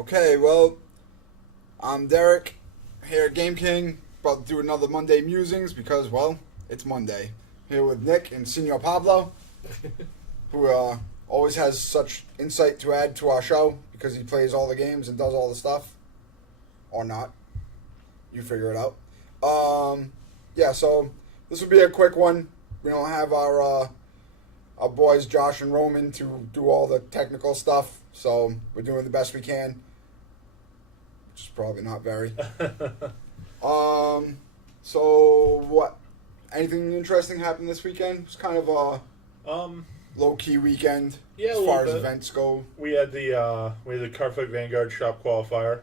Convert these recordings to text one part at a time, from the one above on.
Okay, well, I'm Derek, here at Game King, about to do another Monday Musings because, well, it's Monday. Here with Nick and Senor Pablo, who always has such insight to add to our show because he plays all the games and does all the stuff. Or not. You figure it out. Yeah, so this will be a quick one. We don't have our boys Josh and Roman to do all the technical stuff, so we're doing the best we can, which is probably not very. So what? Anything interesting happened this weekend? It was kind of a low-key weekend as far as events go. We had the Cardfight Vanguard shop qualifier.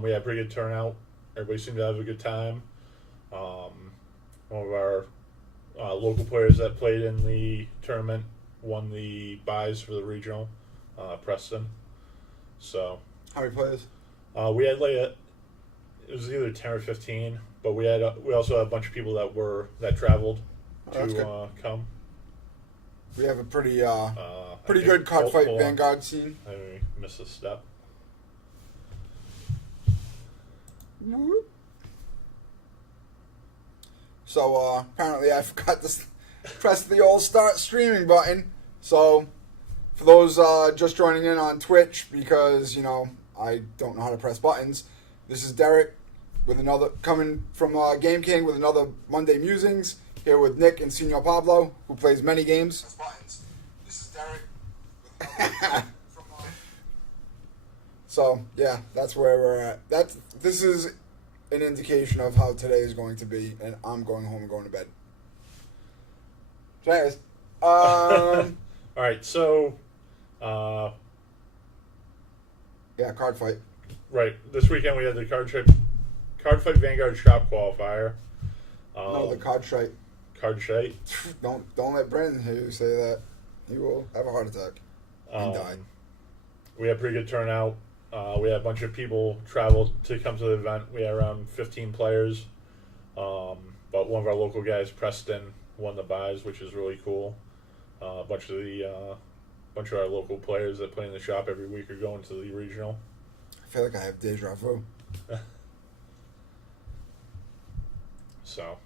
We had a pretty good turnout. Everybody seemed to have a good time. One of our local players that played in the tournament won the buys for the regional, Preston. So, how many players? We had it was either 10 or 15, but we also had a bunch of people that traveled to come. We have a pretty good Cardfight Vanguard scene. I missed a step. So apparently I forgot to press the old start streaming button. So for those just joining in on Twitch, because I don't know how to press buttons, this is Derek with coming from Game King with another Monday Musings, here with Nick and Senor Pablo, who plays many games. This is Derek with So yeah, that's where we're at. This is an indication of how today is going to be, and I'm going home and going to bed. So anyways, all right, so yeah, card fight. Right, this weekend we had the Cardfight Vanguard shop qualifier. No, the card fight. Card shite. Don't let Brandon hear you say that. He will have a heart attack and die. We had a pretty good turnout. We had a bunch of people travel to come to the event. We had around 15 players. But one of our local guys, Preston, won the buys, which is really cool. A bunch of our local players that play in the shop every week are going to the regional. I feel like I have deja vu. So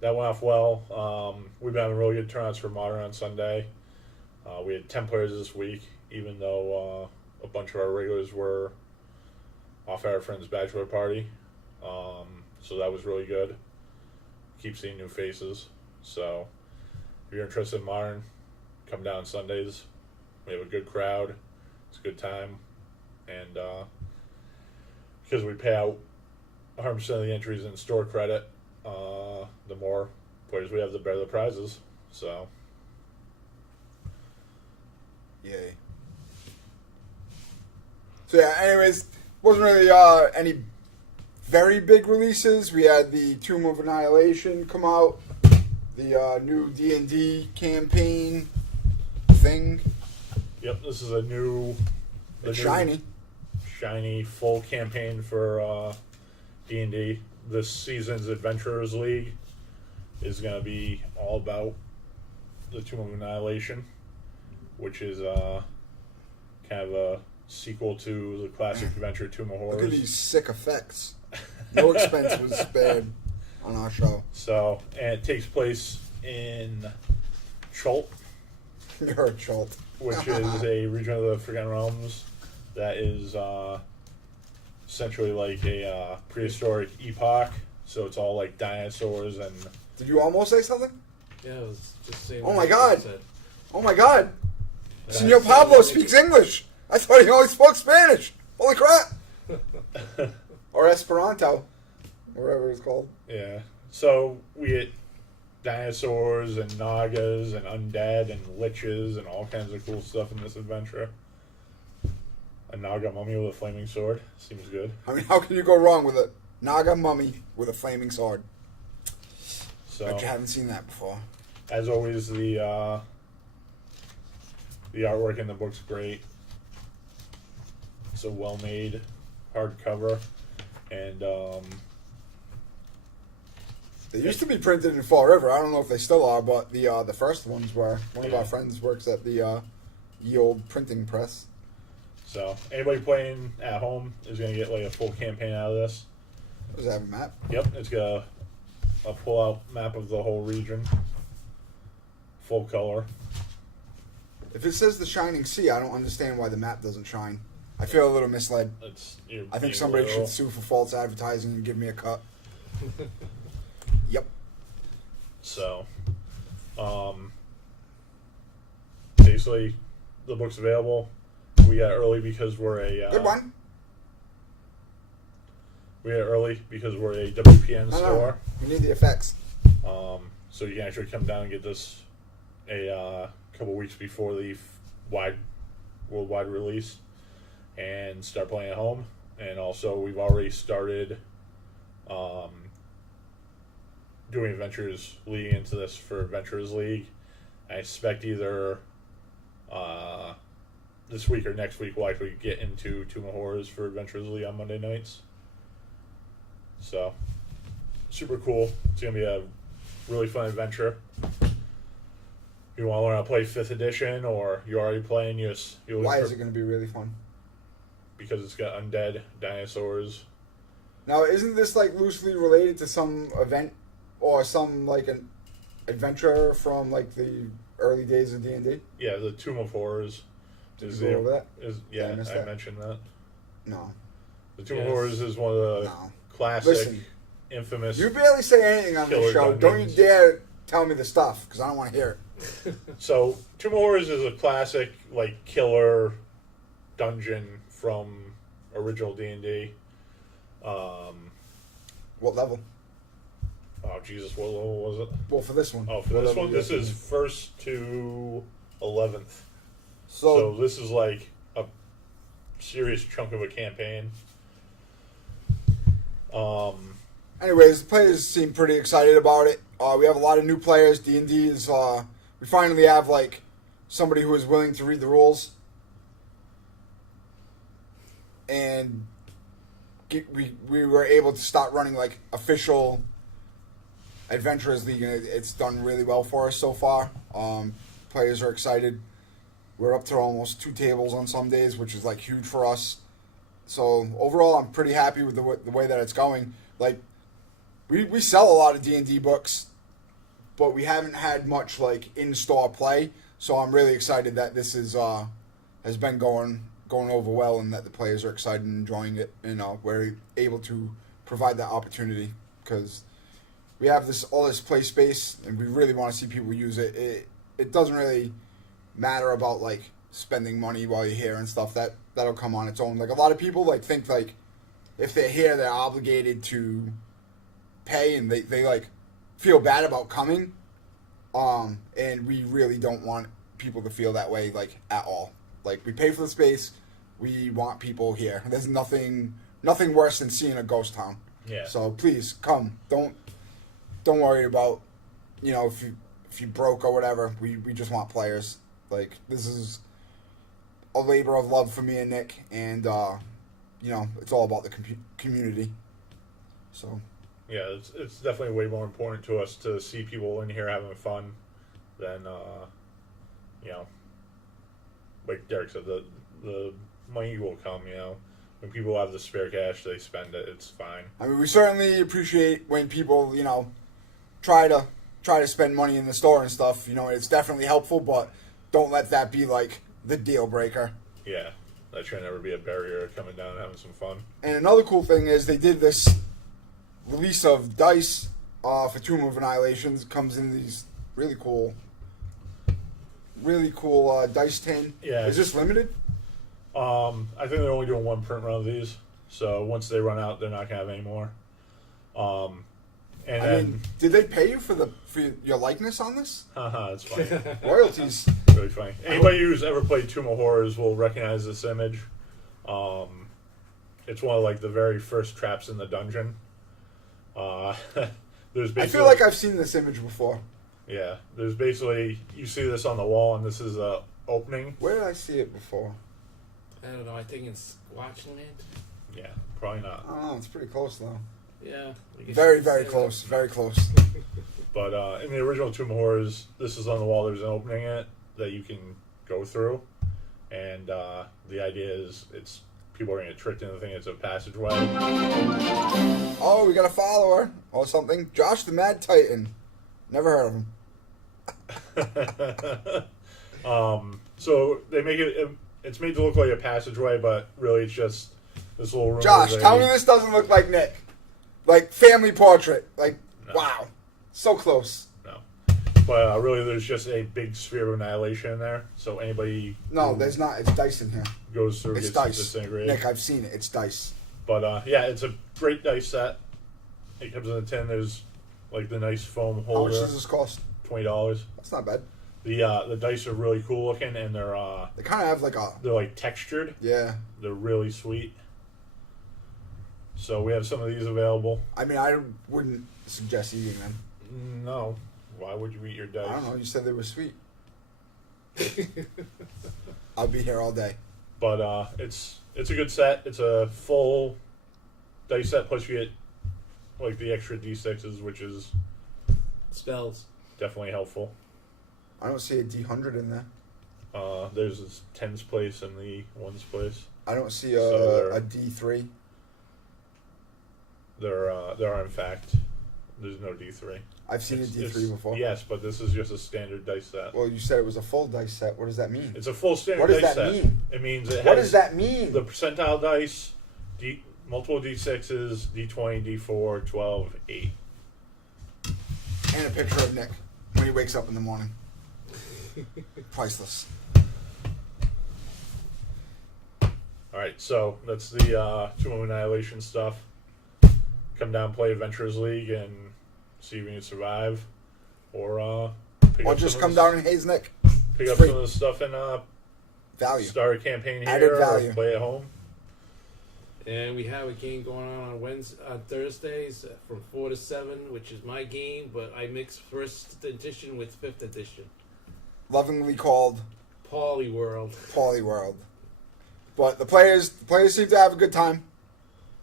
that went off well. We've been having really good turnouts for Modern on Sunday. We had 10 players this week, even though a bunch of our regulars were off at our friend's bachelor party. So that was really good. Keep seeing new faces. So if you're interested in Modern, come down Sundays. We have a good crowd. It's a good time. And because we pay out 100% of the entries in store credit, the more players we have, the better the prizes. So yay. So yeah, anyways, wasn't really any very big releases. We had the Tomb of Annihilation come out, the new D&D campaign thing. Yep, this is a new... shiny full campaign for D&D. This season's Adventurers League is going to be all about the Tomb of Annihilation, which is kind of a sequel to the classic adventure Tomb of Horrors. Look at these sick effects. No expense was spared on our show. So, and it takes place in Chult. You're a Chult. Which is a region of the Forgotten Realms that is essentially like a prehistoric epoch. So it's all like dinosaurs and... Did you almost say something? Yeah, I was just saying... Oh my god! Oh my god! Senor Pablo speaks English! I thought he only spoke Spanish! Holy crap! Or Esperanto. Or whatever it's called. Yeah. So we get dinosaurs and nagas and undead and liches and all kinds of cool stuff in this adventure. A naga mummy with a flaming sword. Seems good. I mean, how can you go wrong with a naga mummy with a flaming sword? So, but you haven't seen that before. As always, the artwork in the book's great. It's a well-made hardcover, and they used to be printed in Fall River. I don't know if they still are, but the first ones were. One of our friends works at the ye old printing press. So anybody playing at home is going to get like a full campaign out of this. Does it have a map? Yep, it's got a pull-out map of the whole region, full color. If it says the Shining Sea, I don't understand why the map doesn't shine. I feel a little misled. I think somebody should sue for false advertising and give me a cut. Yep. So, basically, the book's available. We got early because we're a Good one. We got early because we're a WPN store. We need the effects. So you can actually come down and get this a couple weeks before the worldwide release and start playing at home. And also, we've already started doing adventures leading into this for Adventurers League. I expect either this week or next week we'll actually get into Tomb of Horrors for Adventurers League on Monday nights. So, super cool. It's going to be a really fun adventure. If you want to learn how to play 5th edition or you're already playing, why is it going to be really fun? Because it's got undead dinosaurs. Now, isn't this like loosely related to some event or some like an adventure from like the early days of D&D? Yeah, the Tomb of Horrors. Did you go over that? Yeah, I mentioned that. No. The Tomb of Horrors is one of the classic, infamous. You barely say anything on this show. Dungeons. Don't you dare tell me the stuff because I don't want to hear it. So, Tomb of Horrors is a classic like killer dungeon from original D&D. What level? Oh Jesus, what level was it? Well, for this one. Oh, for this one, this is 1st to 11th. So this is like a serious chunk of a campaign. Anyways, the players seem pretty excited about it. We have a lot of new players. D&D is, we finally have, like, somebody who is willing to read the rules. And we were able to start running, like, official Adventurers League, and it's done really well for us so far. Players are excited. We're up to almost 2 tables on some days, which is, like, huge for us. So, overall, I'm pretty happy with the way that it's going. Like, we sell a lot of D&D books, but we haven't had much, like, in-store play. So, I'm really excited that this is has been going over well and that the players are excited and enjoying it. And we're able to provide that opportunity because we have all this play space, and we really want to see people use it. It doesn't really matter about, like, spending money while you're here and stuff. That'll come on its own. Like, a lot of people, like, think, like, if they're here, they're obligated to pay, and they like, feel bad about coming. And we really don't want people to feel that way, like, at all. Like, we pay for the space. We want people here. There's nothing worse than seeing a ghost town. Yeah. So, please, come. Don't worry about, if you broke or whatever. We just want players. Like, this is a labor of love for me and Nick, and, it's all about the community. So. Yeah, it's definitely way more important to us to see people in here having fun than, like Derek said, the money will come, When people have the spare cash, they spend it. It's fine. I mean, we certainly appreciate when people, try to spend money in the store and stuff. It's definitely helpful, but don't let that be, like, the deal breaker. Yeah, that should never be a barrier coming down and having some fun. And another cool thing is they did this release of dice for Tomb of Annihilations. Comes in these really cool dice tin. Yeah. Is this limited? I think they're only doing 1 print run of these, so once they run out, they're not gonna have any more. Did they pay you for your likeness on this? Haha, it's funny. Royalties. Really funny. Anybody who's ever played Tomb of Horrors will recognize this image. It's one of, like, the very first traps in the dungeon. There's basically, I feel like I've seen this image before. Yeah, there's basically, you see this on the wall, and this is a opening. Where did I see it before? I don't know. I think it's watching it. Yeah, probably not. Oh, it's pretty close though. Yeah. Very, very close. Very close. But in the original Tomb of Horrors, this is on the wall. There's an opening in it that you can go through. and the idea is people are going to get tricked into thinking it's a passageway. Oh, we got a follower or something. Josh the Mad Titan. Never heard of him. So they make it's made to look like a passageway, but really it's just this little room. Josh, tell me this doesn't look like Nick. Like family portrait. Like, no. Wow. So close. No. But really there's just a big sphere of annihilation in there. So anybody No, there's not. It's dice in here. goes through It's gets dice. disintegrated. Nick, I've seen it. It's dice. But yeah, it's a great dice set. It comes in a tin. There's like the nice foam How holder. much does this cost? $20. That's not bad. The dice are really cool looking, and They kind of have like a... they're like textured. Yeah. They're really sweet. So we have some of these available. I mean, I wouldn't suggest eating them. No, why would you eat your dice? I don't know. You said they were sweet. I'll be here all day. But it's a good set. It's a full dice set, plus you get like the extra D6s, which is Spells. definitely helpful. I don't see a D100 in there. There's this tens place and the ones place. I don't see So a D3. There are in fact. There's no D3. I've seen a D3 It's- before. Yes, but this is just a standard dice set. Well, you said it was a full dice set. What does that mean? It's a full standard What does dice that set. mean? It means it What has does that mean? the percentile dice, multiple D6s, D20, D4, 12, 8. And a picture of Nick when he wakes up in the morning. Priceless. Alright, so that's the Tomb of Annihilation stuff. Come down, play Adventurers League, and see if you can survive. Or pick Or up just some come of down and haze Nick. pick up free. some of the stuff and Value. start a campaign Added here value. or play at home. And we have a game going on Thursdays from 4 to 7, which is my game, but I mix first edition with 5th edition. Lovingly called Pauly World. Pauly World. But the players seem to have a good time.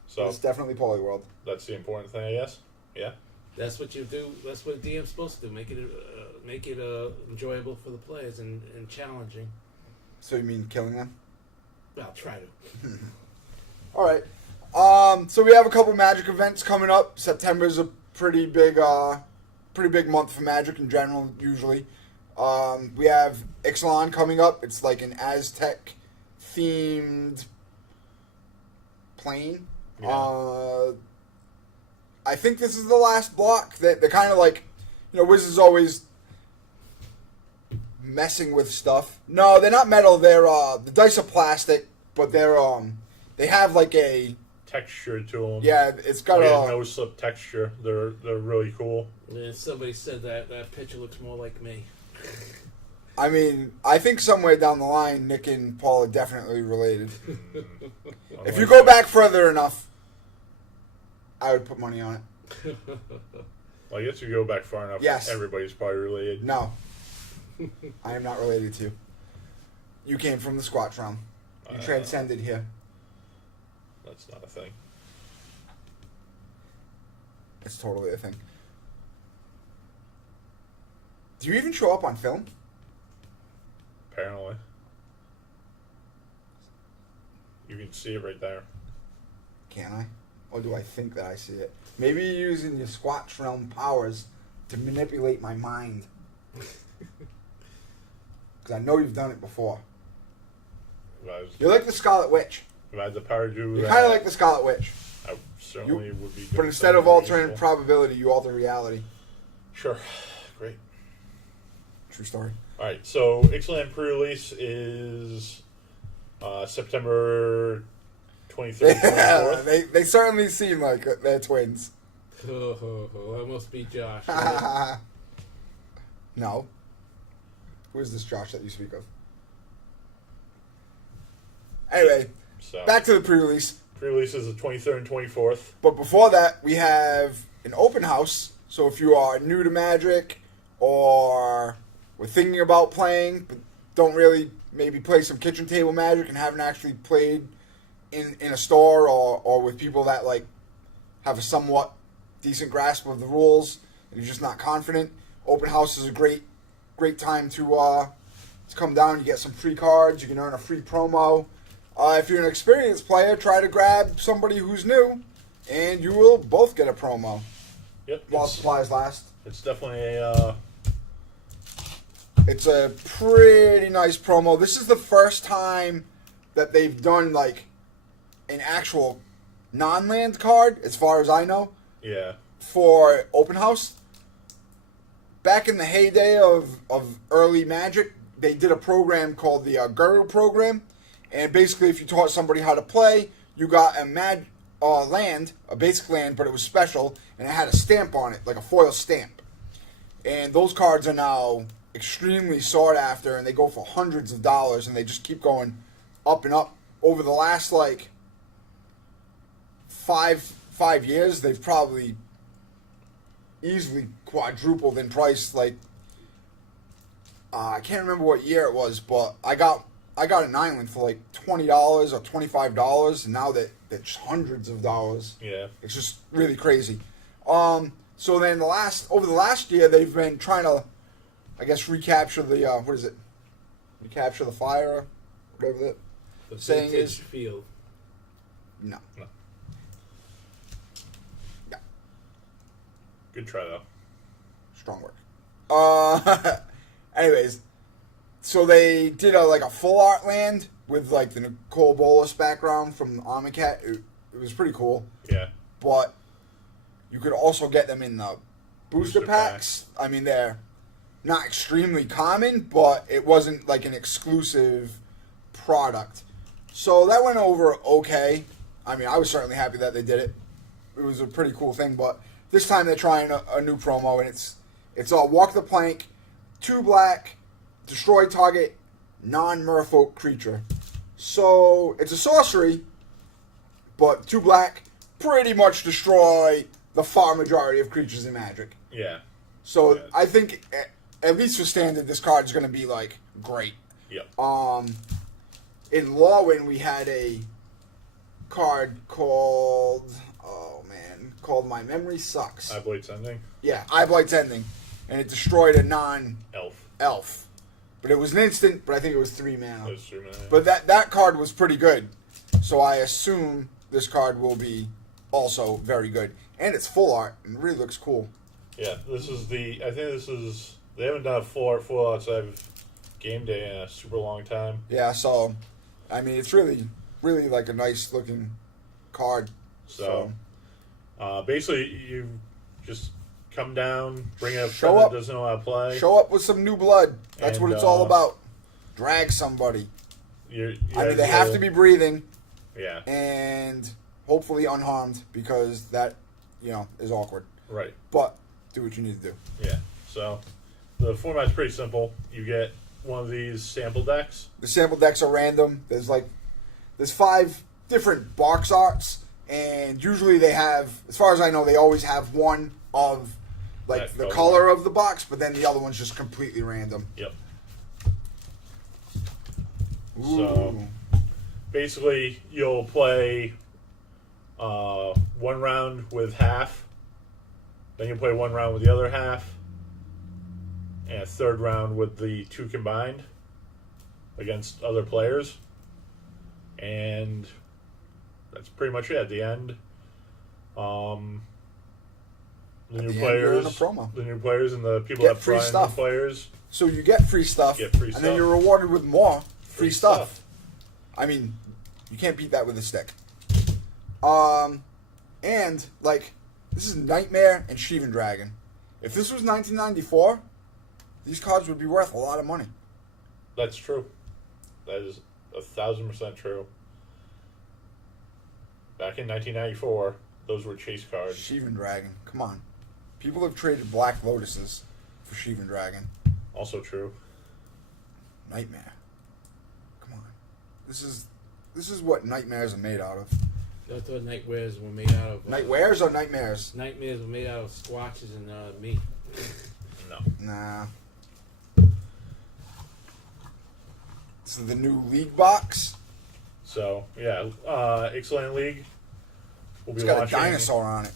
So It's definitely Pauly World. that's the important thing, I guess. Yeah. That's what you do. That's what a DM's supposed to do. Make it enjoyable for the players and challenging. So you mean killing them? I'll try to. All right. So we have a couple Magic events coming up. September's a pretty big month for Magic in general. Usually, we have Ixalan coming up. It's like an Aztec themed plane. Yeah. I think this is the last block. They're kind of like, Wizards always messing with stuff. No, they're not metal. They're the dice are plastic, but they have like a Texture to them. yeah. It's got Like a a no slip texture. They're really cool. Yeah, somebody said that picture looks more like me. I mean, I think somewhere down the line, Nick and Paul are definitely related. If you go back further enough, I would put money on it. Well, I guess you go back far enough. Yes. Everybody's probably related. No, I am not related to. You came from the Squatch realm. You transcended here. That's not a thing. It's totally a thing. Do you even show up on film? Apparently. You can see it right there. Can I? Or do I think that I see it? Maybe you're using your Squatch realm powers to manipulate my mind. Because I know you've done it before. You're like the Scarlet Witch. If I had the power to do You're that, kind of like the Scarlet Witch. I certainly would be good. But at instead of something altering useful. probability, you alter reality. Sure. Great. True story. Alright, so Ixalan pre-release is September 23rd, 24th. They certainly seem like they're twins. That must be Josh. No. Who is this Josh that you speak of? Anyway, So, back to the pre-release. pre-release is the 23rd and 24th. But before that, we have an open house. So if you are new to Magic or were thinking about playing but don't really maybe play some kitchen table Magic and haven't actually played in a store or with people that like have a somewhat decent grasp of the rules and you're just not confident, open house is a great time to to come down. You get some free cards. You can earn a free promo. If you're an experienced player, try to grab somebody who's new, and you will both get a promo. Yep. While supplies last. It's definitely a... It's a pretty nice promo. This is the first time that they've done, like, an actual non-land card, as far as I know. Yeah. For Open House. Back in the heyday of early Magic, they did a program called the Virgo program. And basically, if you taught somebody how to play, you got a land, a basic land, but it was special, and it had a stamp on it, like a foil stamp. And those cards are now extremely sought after, and they go for hundreds of dollars, and they just keep going up and up. Over the last, like, five years, they've probably easily quadrupled in price. Like, I can't remember what year it was, but I got an island for like $20 or $25, and now that it's hundreds of dollars. Yeah. It's just really crazy. So then over the last year, they've been trying to, I guess, recapture the what is it? Recapture the fire, whatever the saying vintage is. Field. No. Good try, though. Strong work. Anyways, so they did a full art land with like the Nicole Bolas background from Armacat. It was pretty cool. Yeah. But you could also get them in the booster packs. I mean, they're not extremely common, but it wasn't like an exclusive product. So that went over okay. I mean, I was certainly happy that they did it. It was a pretty cool thing, but this time they're trying a new promo, and it's all walk the plank, 2 black, destroy target non-merfolk creature. So it's a sorcery, but 2 black pretty much destroy the far majority of creatures in Magic. Yeah. So I think, at least for Standard, this card is going to be like great. Yep. In Lawin, we had a card called My Memory Sucks. Eyeblade's Ending. Yeah, Eyeblade's Ending, and it destroyed a non-elf. But it was an instant, but I think it was 3 mana. It was 3 mana. But that card was pretty good, so I assume this card will be also very good. And it's full art, and it really looks cool. Yeah, they haven't done a full art outside of Game Day in a super long time. Yeah, so, I mean, it's really, really like a nice looking card. So basically, you just come down, bring a Show friend up. that doesn't know how to play. Show up with some new blood. That's what it's all about. Drag somebody. You I mean, they have to be breathing. Yeah. And hopefully unharmed, because that, is awkward. Right. But do what you need to do. Yeah. So the format's pretty simple. You get one of these sample decks. The sample decks are random. There's 5 different box arts, and usually they have, as far as I know, they always have one of like the color of the box, but then the other one's just completely random. Yep. Ooh. So basically, you'll play 1 round with half, then you'll play 1 round with the other half, and a 3rd round with the 2 combined against other players. And that's pretty much it. At the end, the new players and the people that free fly stuff. new players. So you get free stuff, and then you're rewarded with more free stuff. I mean, you can't beat that with a stick. And this is Nightmare and Sheevan Dragon. If this was 1994, these cards would be worth a lot of money. That's true. That is 1,000% true. Back in 1994, those were chase cards. Sheevan Dragon, come on. People have traded Black Lotuses for Sheevan Dragon. Also true. Nightmare. Come on. This is what nightmares are made out of. I thought nightmares were made out of... Nightmares or nightmares? Nightmares were made out of squatches and meat. No. Nah. This is the new League box. So, yeah, Excellent League. We'll be It's got a watching dinosaur on it.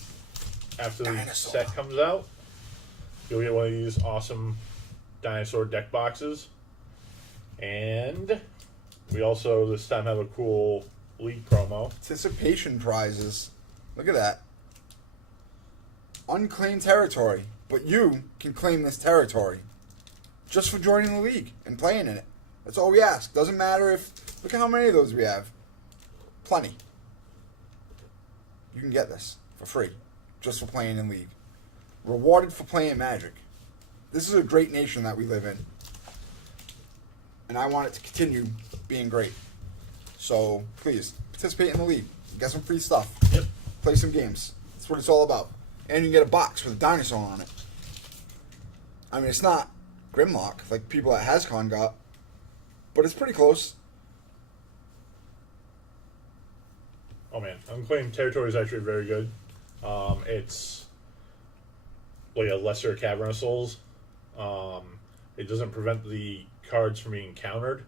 after the set comes out. You'll get one of these awesome dinosaur deck boxes. And we also this time have a cool league promo. Anticipation prizes. Look at that. Unclaimed territory. But you can claim this territory just for joining the league and playing in it. That's all we ask. Doesn't matter if... Look at how many of those we have. Plenty. You can get this for free just for playing in league. Rewarded for playing Magic. This is a great nation that we live in. And I want it to continue being great. So, please, participate in the league. Get some free stuff. Yep. Play some games. That's what it's all about. And you can get a box with a dinosaur on it. I mean, it's not Grimlock like people at HasCon got. But it's pretty close. Oh man, Unclaimed Territory is actually very good. It's like a lesser Cavern of Souls. It doesn't prevent the cards from being countered,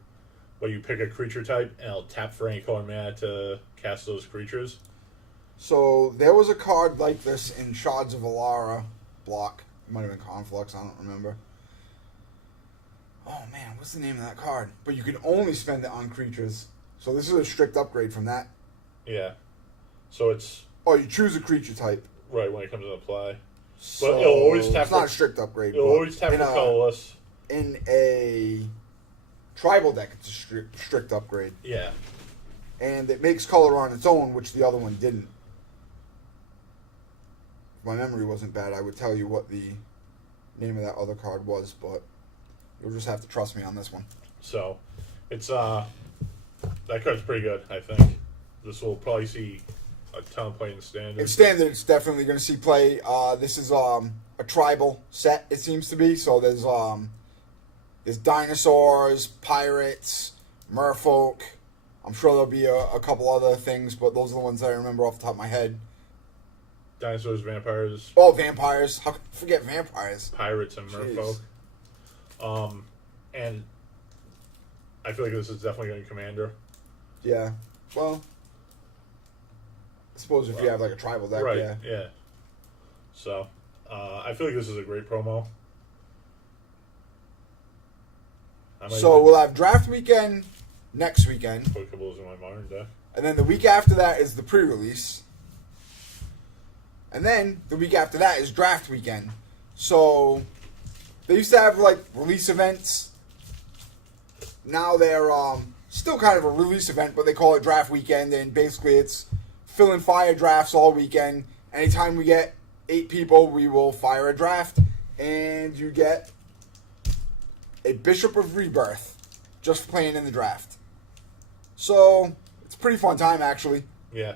but you pick a creature type and it'll tap for any color mana to cast those creatures. So there was a card like this in Shards of Alara block. It might have been Conflux, I don't remember. Oh man, what's the name of that card? But you can only spend it on creatures. So this is a strict upgrade from that. Yeah. So it's... Oh, you choose a creature type. Right, when it comes into play. So But it'll always tap it's not a strict upgrade. It'll but always tap for colorless. In a tribal deck, it's a strict upgrade. Yeah. And it makes color on its own, which the other one didn't. If my memory wasn't bad, I would tell you what the name of that other card was, but you'll just have to trust me on this one. So, it's, that card's pretty good, I think. This will probably see a ton of play in Standard. In Standard, it's definitely going to see play. This is a tribal set, it seems to be. So there's dinosaurs, pirates, merfolk. I'm sure there'll be a couple other things, but those are the ones that I remember off the top of my head. Dinosaurs, vampires. Oh, vampires. How could I forget vampires? Pirates and merfolk. And I feel like this is definitely going to Commander. Yeah. Well, I suppose if you have like a tribal deck, right, yeah. So, I feel like this is a great promo. So we'll have draft weekend next weekend. Put a couple of those in my modern deck. And then the week after that is the pre-release. And then the week after that is draft weekend. So they used to have like release events. Now they're still kind of a release event, but they call it draft weekend, and basically it's fill and fire drafts all weekend. Anytime we get 8 people, we will fire a draft, and you get a Bishop of Rebirth just for playing in the draft. So it's a pretty fun time, actually. Yeah.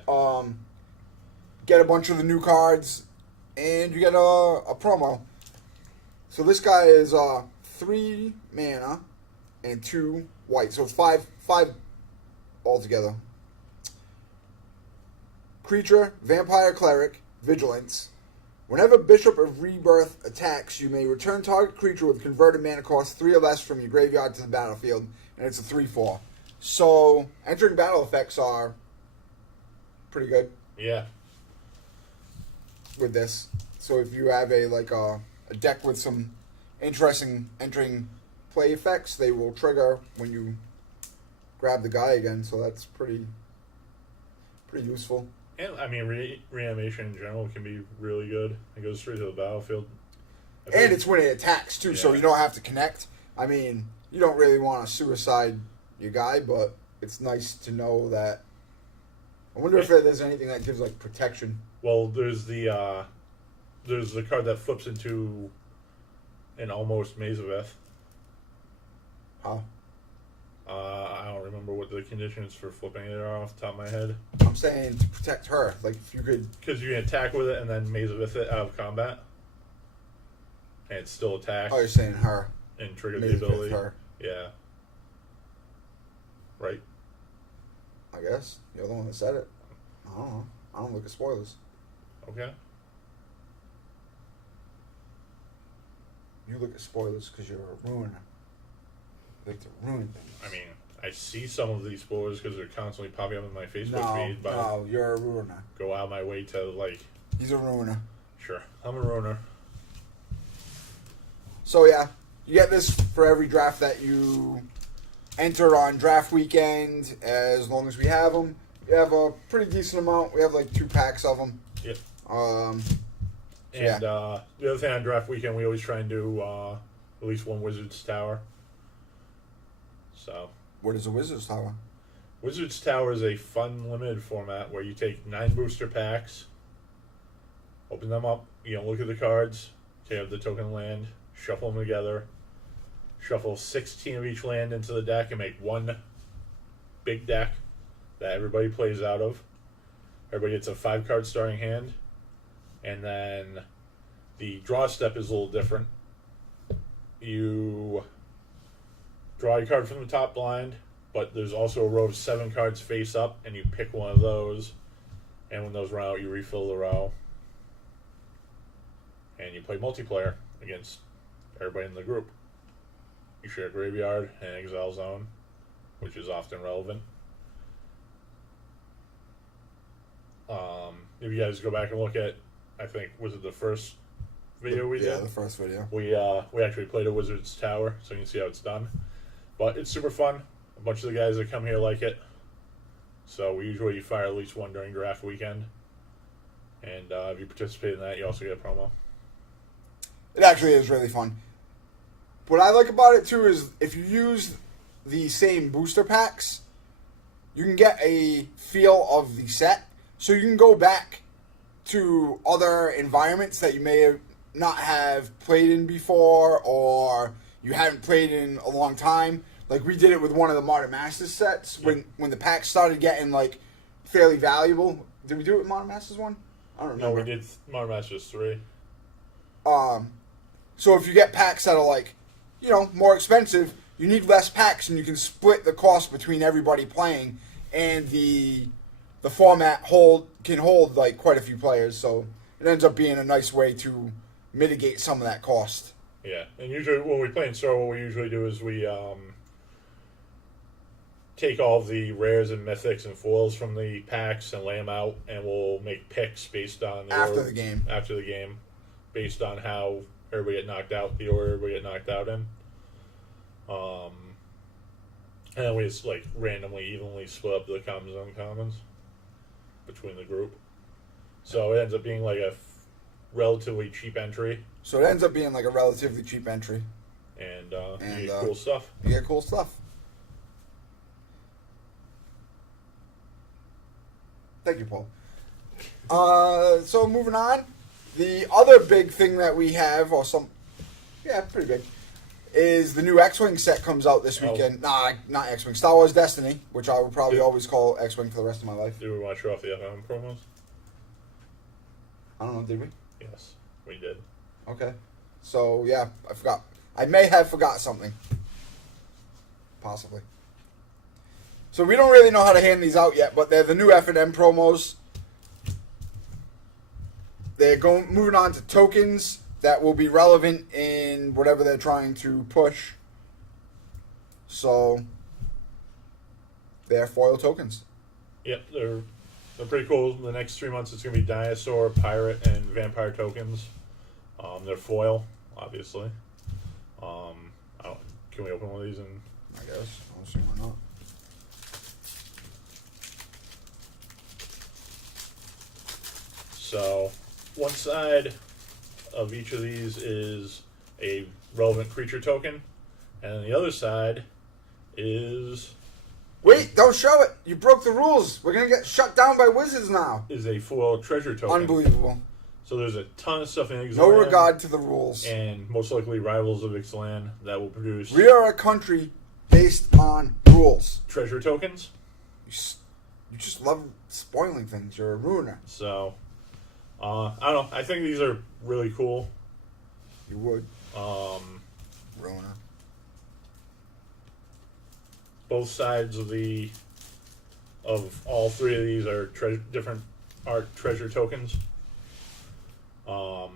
Get a bunch of the new cards, and you get a promo. So this guy is 3 mana and 2 white, so it's 5 altogether. Creature, Vampire Cleric, Vigilance. Whenever Bishop of Rebirth attacks, you may return target creature with converted mana cost 3 or less from your graveyard to the battlefield, and it's a 3/4. So entering battle effects are pretty good. Yeah. With this. So if you have a deck with some interesting entering play effects, they will trigger when you grab the guy again, so that's pretty useful. And, I mean, reanimation in general can be really good. It goes straight to the battlefield. And it's when it attacks, too, so you don't have to connect. I mean, you don't really want to suicide your guy, but it's nice to know that... I wonder if there's anything that gives, like, protection. Well, there's the card that flips into an almost Mazaveth. How? I don't remember what the conditions for flipping it are off the top of my head. I'm saying to protect her. Like, if you could... Because you can attack with it and then Mazaveth it out of combat. And it still attacks. Oh, you're saying her. And trigger Maybe the ability. her. Yeah. Right? I guess. You're the one that said it. I don't know. I don't look at spoilers. Okay. You look at spoilers because you're a ruiner. You like to ruin things. I mean, I see some of these spoilers because they're constantly popping up in my Facebook feed. But no, you're a ruiner. Go out of my way to, like... He's a ruiner. Sure. I'm a ruiner. So, yeah. You get this for every draft that you enter on draft weekend as long as we have them. We have a pretty decent amount. We have like 2 packs of them. Yep. Yeah. The other thing on draft weekend, we always try and do at least one Wizards Tower. So. What is a Wizards Tower? Wizards Tower is a fun limited format where you take 9 booster packs, open them up, look at the cards, take out the token land, shuffle them together, shuffle 16 of each land into the deck and make one big deck that everybody plays out of. Everybody gets a 5-card starting hand, and then the draw step is a little different. You draw a card from the top blind, but there's also a row of 7 cards face up, and you pick one of those, and when those run out, you refill the row. And you play multiplayer against everybody in the group. You share a graveyard and exile zone, which is often relevant. If you guys go back and look at, I think, was it the first video we did? Yeah, the first video. We actually played a Wizard's Tower, so you can see how it's done. But it's super fun. A bunch of the guys that come here like it. So we usually fire at least one during draft weekend. And if you participate in that, you also get a promo. It actually is really fun. What I like about it, too, is if you use the same booster packs, you can get a feel of the set. So you can go back to other environments that you may have not have played in before, or you haven't played in a long time. Like we did it with one of the Modern Masters sets when the packs started getting like fairly valuable. Did we do it with Modern Masters 1? I don't remember. No, we did Modern Masters 3. So if you get packs that are like, more expensive, you need less packs, and you can split the cost between everybody playing, and the format can hold like quite a few players. So it ends up being a nice way to mitigate some of that cost. Yeah, and usually when we play in Star, what we usually do is we take all the rares and mythics and foils from the packs and lay them out, and we'll make picks based on After the game, based on how everybody get knocked out, the order everybody get knocked out in. And then we just like randomly, evenly split up the commons and uncommons between the group. So it ends up being like a relatively cheap entry. So it ends up being like a relatively cheap entry. And you get cool stuff. You get cool stuff. Thank you, Paul. So moving on. The other big thing that we have, pretty big, is the new X-Wing set comes out this weekend. Nah, not X-Wing. Star Wars Destiny, which I will probably always call X-Wing for the rest of my life. Did we want to show off the FM promos? I don't know, did we? Yes, we did. Okay. So, yeah, I forgot. I may have forgot something. Possibly. So we don't really know how to hand these out yet, but they're the new F&M promos. They're moving on to tokens that will be relevant in whatever they're trying to push. So they're foil tokens. Yep, they're pretty cool. The next 3 months it's going to be dinosaur, pirate, and vampire tokens. They're foil, obviously. Can we open one of these? I guess. I don't see why not. So one side of each of these is a relevant creature token, and the other side is... Wait, don't show it! You broke the rules! We're gonna get shut down by Wizards now! Is a foil treasure token. Unbelievable. So there's a ton of stuff in Ixalan. No regard to the rules. And most likely rivals of Ixalan that will produce... We are a country based on rules. Treasure tokens. You just love spoiling things. You're a ruiner. So... I don't know. I think these are really cool. You would. Ruiner. Both sides of all 3 of these are different art treasure tokens. For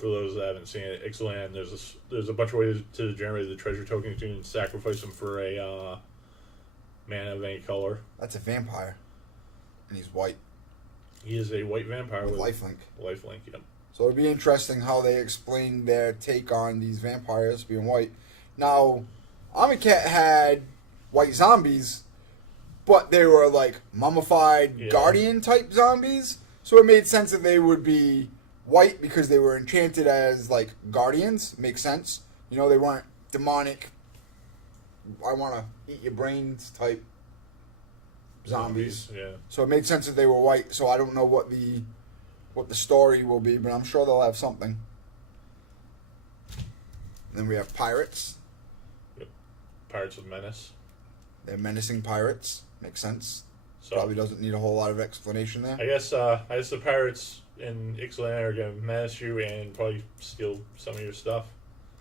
those that haven't seen it, Ixalan, there's a bunch of ways to generate the treasure tokens. You can sacrifice them for a mana of any color. That's a vampire, and he's white. He is a white vampire with lifelink. Lifelink, yep. So it'll be interesting how they explain their take on these vampires being white. Now, Amonkhet had white zombies, but they were like mummified guardian type zombies. So it made sense that they would be white because they were enchanted as like guardians. Makes sense. You know, they weren't demonic, I want to eat your brains type zombies. Yeah. So it made sense that they were white. So I don't know what the story will be, but I'm sure they'll have something. And then we have pirates. Yep. Pirates of Menace. They're menacing pirates. Makes sense. So Probably doesn't need a whole lot of explanation there. I guess the pirates in Ixalan are gonna menace you and probably steal some of your stuff.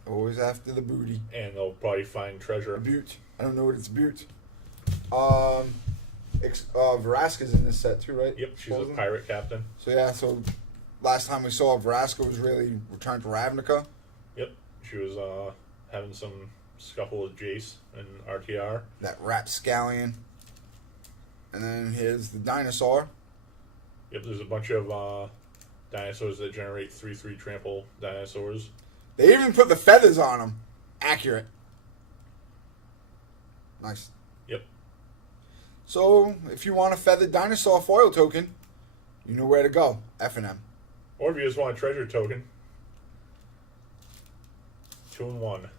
Always after the booty. And they'll probably find treasure. Butte. I don't know what it's Butte. Vraska's in this set too, right? Yep, she's a pirate captain. So yeah, last time we saw Vraska was really Return to Ravnica. Yep, she was having some scuffle with Jace and RTR. That rapscallion. And then here's the dinosaur. Yep, there's a bunch of dinosaurs that generate 3/3 trample dinosaurs. They even put the feathers on them. Accurate. Nice. Yep. So, if you want a feathered dinosaur foil token, you know where to go. F&M. Or if you just want a treasure token, 2 in 1.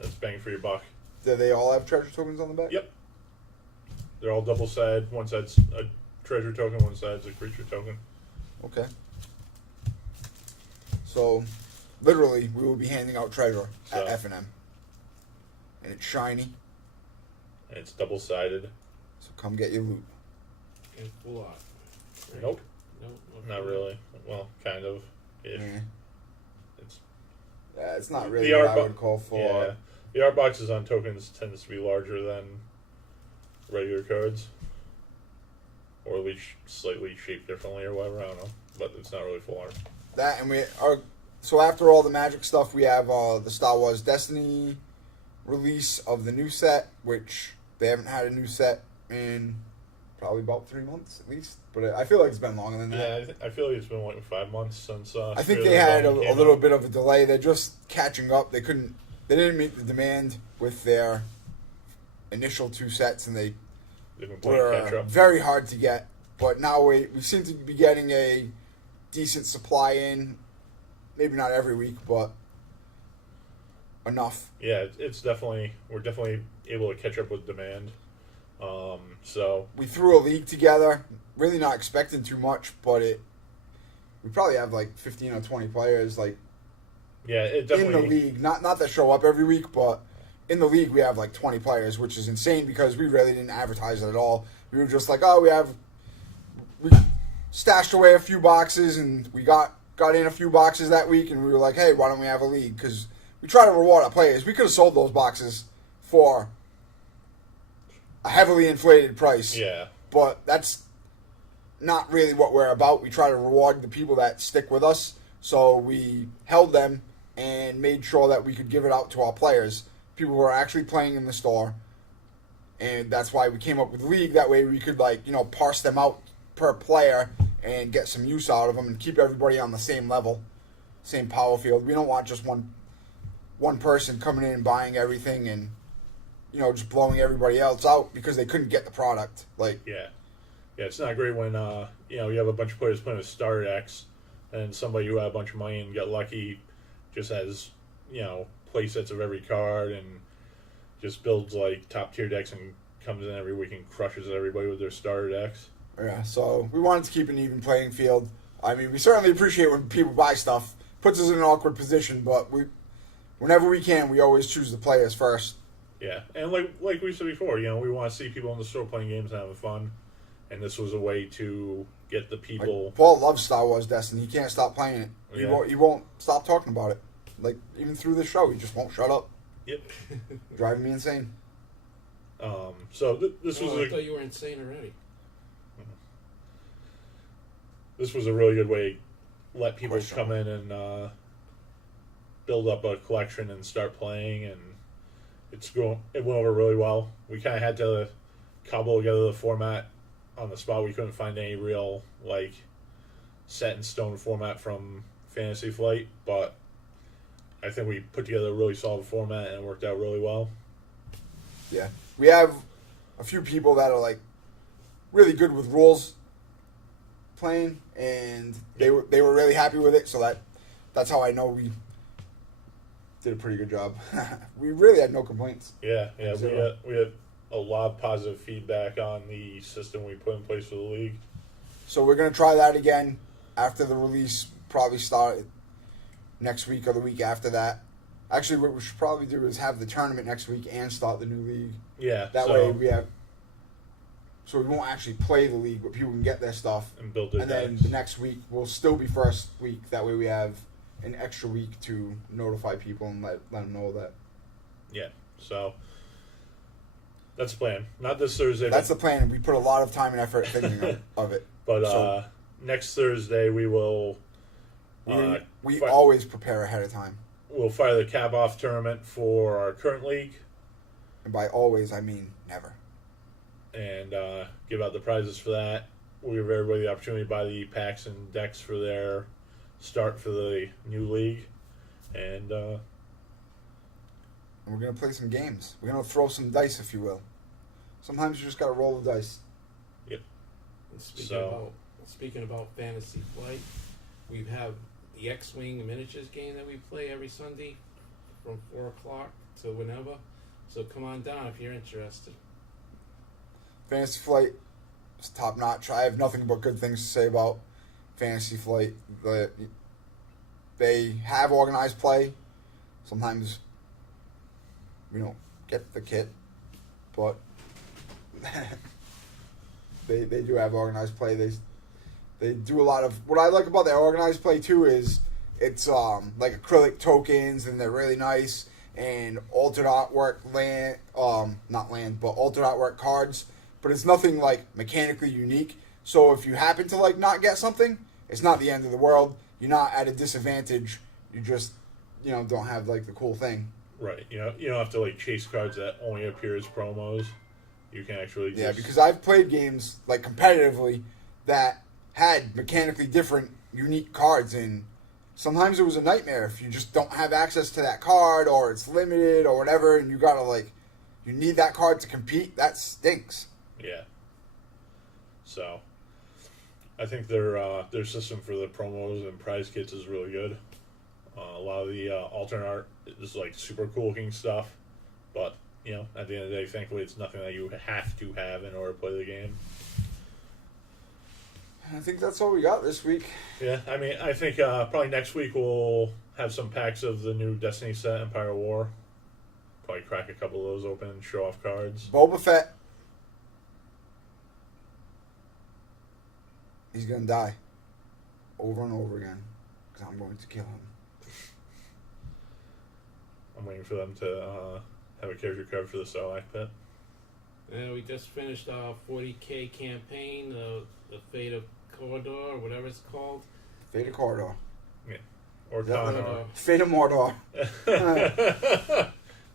That's bang for your buck. Do they all have treasure tokens on the back? Yep. They're all double-sided. One side's a treasure token, one side's a creature token. Okay. So, literally, we will be handing out treasure at F&M. And it's shiny. And it's double-sided. So come get your loot. And full art. Right? Nope. Nope. Not really. Well, kind of. Ish. It's not really what I would call for. Yeah. The art boxes on tokens tends to be larger than regular cards. Or at least slightly shaped differently or whatever, I don't know. But it's not really full art. That, and we are. So after all the Magic stuff, we have the Star Wars Destiny release of the new set, which they haven't had a new set in probably about 3 months at least. But I feel like it's been longer than that. Yeah, I feel like it's been like 5 months since. I think they had a little bit of a delay. They're just catching up. They didn't meet the demand with their initial 2 sets, and they were very hard to get. But now we seem to be getting a decent supply in. Maybe not every week, but enough. Yeah, we're definitely able to catch up with demand. So we threw a league together, really not expecting too much, but we probably have like 15 or 20 players in the league. Not that show up every week, but in the league we have like 20 players, which is insane because we really didn't advertise it at all. We were just like, we stashed away a few boxes and we got in a few boxes that week, and we were like, hey, why don't we have a league? Because we try to reward our players. We could have sold those boxes for a heavily inflated price. Yeah. But that's not really what we're about. We try to reward the people that stick with us. So we held them and made sure that we could give it out to our players, people who are actually playing in the store. And that's why we came up with the league. That way we could parse them out per player and get some use out of them and keep everybody on the same level, same power field. We don't want just one person coming in and buying everything and just blowing everybody else out because they couldn't get the product. Yeah, it's not great when you have a bunch of players playing with starter decks and somebody who had a bunch of money and got lucky just has play sets of every card and just builds like top tier decks and comes in every week and crushes everybody with their starter decks. Yeah, so we wanted to keep an even playing field. I mean, we certainly appreciate when people buy stuff. Puts us in an awkward position, but whenever we can, we always choose the players first. Yeah, and like we said before, we want to see people in the store playing games and having fun, and this was a way to get the people. Paul loves Star Wars Destiny. He can't stop playing it. Yeah. He won't stop talking about it. Even through the show, he just won't shut up. Yep. Driving me insane. So this was. I thought you were insane already. This was a really good way to let people come in and build up a collection and start playing, and it went over really well. We kind of had to cobble together the format on the spot. We couldn't find any real set in stone format from Fantasy Flight, but I think we put together a really solid format and it worked out really well. Yeah, we have a few people that are like really good with rules playing, and they were really happy with it. So that's how I know we did a pretty good job. We really had no complaints. Yeah. We had a lot of positive feedback on the system we put in place for the league. So we're gonna try that again after the release. Probably start next week or the week after that. Actually, what we should probably do is have the tournament next week and start the new league. Yeah. That way we have. So we won't actually play the league, but people can get their stuff and build their And then decks. the next week will still be first week. That way we have an extra week to notify people and let them know that. Yeah. So that's the plan. Not this Thursday. That's the plan. We put a lot of time and effort thinking of it. But next Thursday we will. We always prepare ahead of time. We'll fire the cap off tournament for our current league. And by always, I mean never. And give out the prizes for that. We'll give everybody the opportunity to buy the packs and decks for their start for the new league. And we're going to play some games. We're going to throw some dice, if you will. Sometimes you just got to roll the dice. Yep. And speaking about Fantasy Flight, we have the X-Wing miniatures game that we play every Sunday from 4 o'clock to whenever. So come on down if you're interested. Fantasy Flight is top notch. I have nothing but good things to say about Fantasy Flight. They have organized play. Sometimes we don't get the kit, but they do have organized play. They do a lot of what I like about their organized play too is it's like acrylic tokens and they're really nice and altered artwork altered artwork cards. But it's nothing like mechanically unique. So if you happen to like not get something, it's not the end of the world. You're not at a disadvantage. You just don't have like the cool thing. right, you don't have to like chase cards that only appear as promos. You can actually Because I've played games like competitively that had mechanically different unique cards, and sometimes it was a nightmare if you just don't have access to that card or it's limited or whatever, and you gotta you need that card to compete. That stinks. Yeah. So, I think their system for the promos and prize kits is really good. A lot of the alternate art is like super cool looking stuff, but at the end of the day, thankfully, it's nothing that you have to have in order to play the game. I think that's all we got this week. Yeah, I mean, I think probably next week we'll have some packs of the new Destiny set, Empire War. Probably crack a couple of those open and show off cards. Boba Fett. He's going to die. Over and over again. Because I'm going to kill him. I'm waiting for them to have a character card for the Sarlacc pit. And we just finished our 40K campaign, the Fate of Corridor, or whatever it's called. Fate of Corridor. Yeah. Or Corridor. Condor. Fate of Mordor.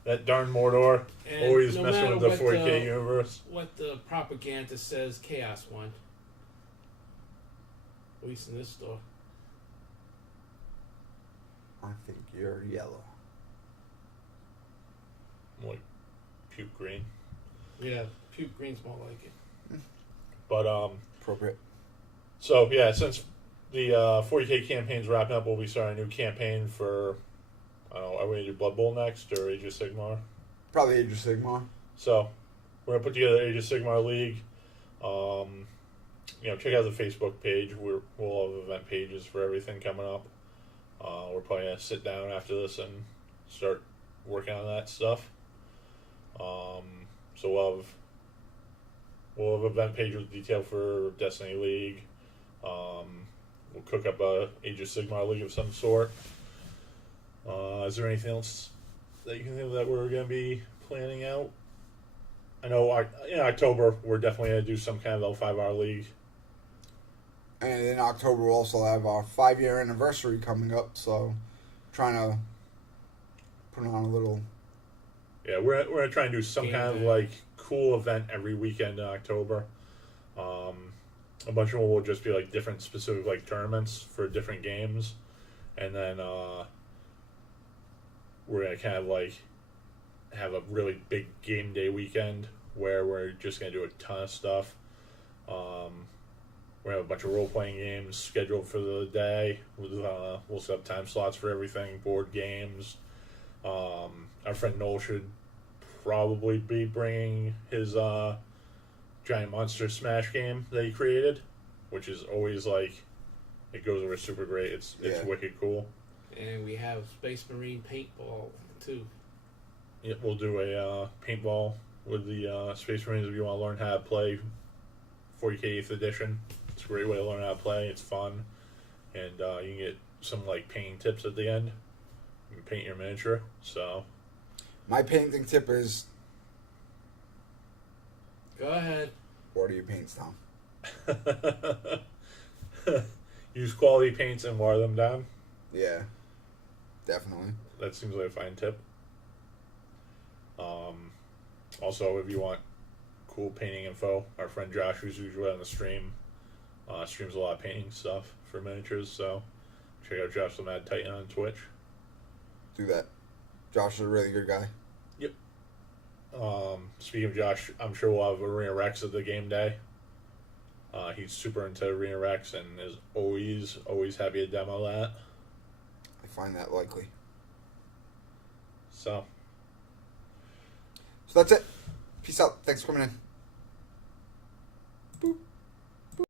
That darn Mordor. And Always no messing matter with the what 40K universe. What the propaganda says, Chaos won. At least in this store. I think you're yellow. Like puke green. Yeah, puke green's more like it. But Appropriate. so yeah, since the 40K campaign's wrapping up, we'll be starting a new campaign for are we gonna do Blood Bowl next or Age of Sigmar? Probably Age of Sigmar. So we're gonna put together Age of Sigmar League. Check out the Facebook page. We'll have event pages for everything coming up. We're probably gonna sit down after this and start working on that stuff. So we'll have event page with detail for Destiny League. We'll cook up a Age of Sigmar League of some sort. Is there anything else that you can think of that we're going to be planning out? I know in October we're definitely going to do some kind of L5R league. And in October we'll also have our 5-year anniversary coming up, so trying to put on a little... Yeah, we're going to try and do some kind of day. cool event every weekend in October. A bunch of them will just be different specific tournaments for different games, and then we're gonna kind of have a really big game day weekend where we're just going to do a ton of stuff. We have a bunch of role-playing games scheduled for the day. We'll set up time slots for everything, board games. Our friend Noel should probably be bringing his Giant Monster Smash game that he created, which is always like, it goes over super great. It's wicked cool. And we have Space Marine paintball too. Yeah, we'll do a paintball with the Space Marines if you want to learn how to play 40K 8th edition. It's a great way to learn how to play. It's fun, and you can get some like painting tips at the end. You can paint your miniature. So, my painting tip is, go ahead. order your paints down. Use quality paints and water them down. Yeah, definitely. That seems like a fine tip. Also, if you want cool painting info, our friend Josh, who's usually on the stream, streams a lot of painting stuff for miniatures, so check out Josh the Mad Titan on Twitch. Do that. Josh is a really good guy. Yep. Speaking of Josh, I'm sure we'll have Arena Rex at the game day. He's super into Arena Rex and is always happy to demo that. I find that likely. So that's it. Peace out. Thanks for coming in.